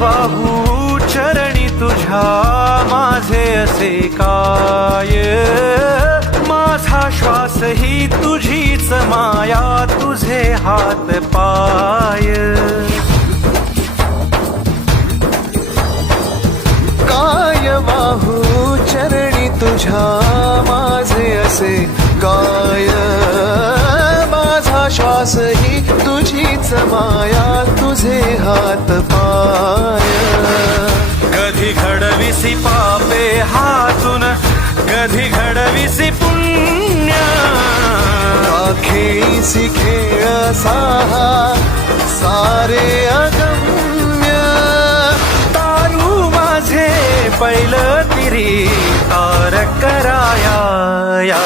वाहू चरणी तुझ्या माझे असे काय, माझा श्वास ही तुझीच माया, तुझे हात पाय. काय वाहू चरणी तुझ्या माझे असे काय, माझा श्वास ही तुझीच माया, तुझे हात पाय. कधी घडविसी पापे हातून, कधी घडविसी पुण्य, खेळीसी खेळ साहा सारे अगम्य. तारू माझे पैल तिरी तार कराया.